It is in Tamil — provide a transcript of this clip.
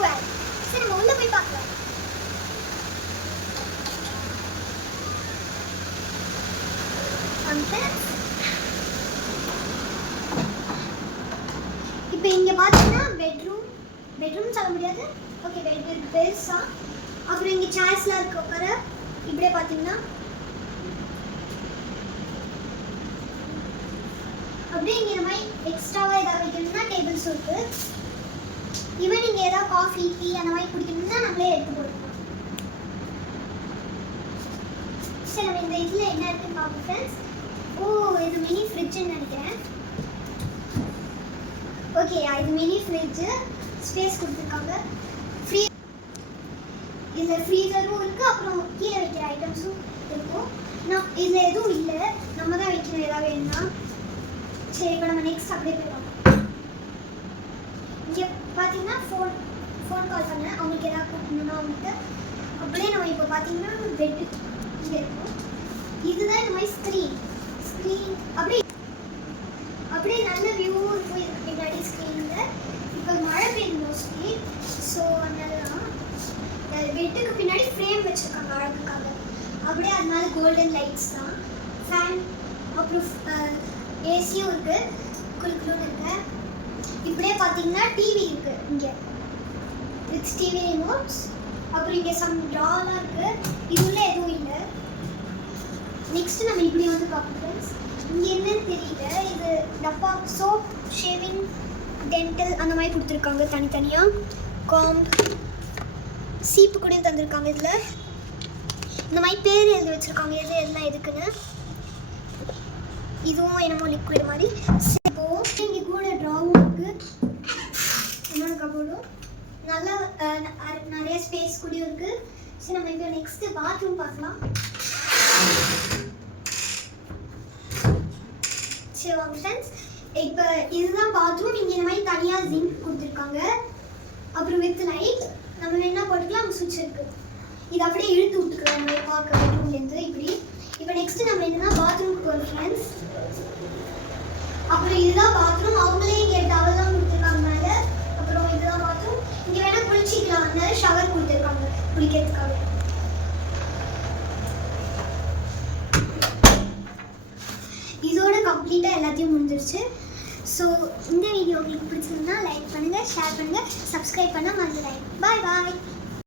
ஸ்கொயர். சரி நம்ம உள்ள போய் பார்க்கலாம். இப்போ இங்கே பார்த்தீங்கன்னா பெட்ரூம் சொல்ல முடியாது. ஓகே, பெட் பெருசா. அப்புறம் இங்கே சேர்ஸ்லாம் இருக்கு உட்கார. இப்படியே பார்த்தீங்கன்னா அப்படியே இங்கே இந்த மாதிரி எக்ஸ்ட்ராவாக ஏதாவது வைக்கணும்னா டேபிள்ஸ் இருக்கு. ஈவன் இங்கே ஏதாவது காஃபி டீ அந்த மாதிரி குடிக்கணும்னா நம்மளே எடுத்து போடலாம். சரி நம்ம இந்த இதில் என்ன இருக்குன்னு பார்ப்போம் ஃப்ரெண்ட்ஸ். ஓ, இது மினி ஃப்ரிட்ஜுன்னு நினைக்கிறேன். ஓகே, இது மினி ஃப்ரிட்ஜு. ஸ்பேஸ் கொடுத்துருக்காங்க. இதில் ஃப்ரீசரும் இருக்குது. அப்புறம் கீழே வைக்கிற ஐட்டம்ஸும் இருக்கும். இதில் எதுவும் இல்லை, நம்ம தான் வைக்கணும் ஏதாவது வேணும்னா. சரி, இப்போ நம்ம நெக்ஸ்ட் அப்படியே போயிடலாம். இங்கே பார்த்தீங்கன்னா ஃபோன் கால் பண்ணேன், அவங்களுக்கு ஏதாவது கூப்பிடணும்னா அவங்களுக்கு. அப்படியே நம்ம இப்போ பார்த்தீங்கன்னா பெட்டு இங்கே இருக்கும். இதுதான் இந்த மாதிரி ஸ்க்ரீன் அப்படியே நல்ல வியூவும் இருக்கும் இதுக்கு பின்னாடி ஸ்க்ரீனில். இப்போ மழை பெய்யும் மோஸ்ட்லி, ஸோ அதனால தான் பெட்டுக்கு பின்னாடி ஃப்ரேம் வச்சுருக்காங்க அழகுக்காக. அப்படியே அதனால கோல்டன் லைட்ஸ் தான். ஃபேன் அப்புறம் ஏசியும் இருக்குது, குளுக்குன்னு இருக்கு. இப்படியே பார்த்தீங்கன்னா டிவி இருக்குது இங்கே வித் டிவி ரிமோட்ஸ். அப்புறம் இங்கே சம் ட்ராலாம் இருக்குது. இதுல எதுவும் இல்லை. நெக்ஸ்ட் நம்ம இப்படி வந்து பார்ப்போம் ஃப்ரெண்ட்ஸ். இங்கே என்னன்னு தெரியல. இது டப்பா சோப், ஷேவிங், டென்டல் அந்த மாதிரி கொடுத்துருக்காங்க தனித்தனியாக. காம்ப், சீப்பு கூட தந்துருக்காங்க. இதில் இந்த மாதிரி பேர் எழுதி வச்சுருக்காங்க எது எல்லாம் எதுக்குன்னு. இதுவும் என்னமோ லிக்விட் மாதிரி. இப்போ இங்கே கூட ட்ராவும் இருக்குது, இன்னொரு கபோர்டும். நல்லா நிறைய ஸ்பேஸ் கூட இருக்குது. சரி நம்ம இப்போ நெக்ஸ்ட்டு பாத்ரூம் பார்க்கலாம். சரி வாங்க ஃப்ரெண்ட்ஸ், இப்போ இதுதான் பாத்ரூம். இங்கே இந்த மாதிரி தனியாக ஜிங்க் கொடுத்துருக்காங்க. அப்புறம் வித் லைட் நம்ம வேணா போட்டுக்கலாம். அங்கே சுவிட்ச் இருக்குது. இது அப்படியே இழுத்து விட்டுக்கலாம் நம்ம பார்க்க பெட்ரூம்லேருந்து இப்படி. இப்போ நெக்ஸ்ட்டு நம்ம என்னன்னா பாத்ரூமுக்கு போகிறோம் ஃப்ரெண்ட்ஸ். அப்புறம் இதுதான் பாத்ரூம். அவங்களே இங்கே டவல்லாம் கொடுத்துருக்காங்க மேலே. அப்புறம் இதுதான் பாத்ரூம். இங்கே வேணால் குளிச்சிக்கலாம், அதனால ஷவர் கொடுத்துருக்காங்க குளிக்கிறதுக்காக. இதோட கம்ப்ளீட்டாக எல்லாத்தையும் முடிஞ்சிருச்சு. ஸோ இந்த வீடியோ உங்களுக்கு பிடிச்சிருந்தா லைக் பண்ணுங்கள், ஷேர் பண்ணுங்கள், சப்ஸ்கிரைப் பண்ண மறந்துடாதீங்க. பாய்.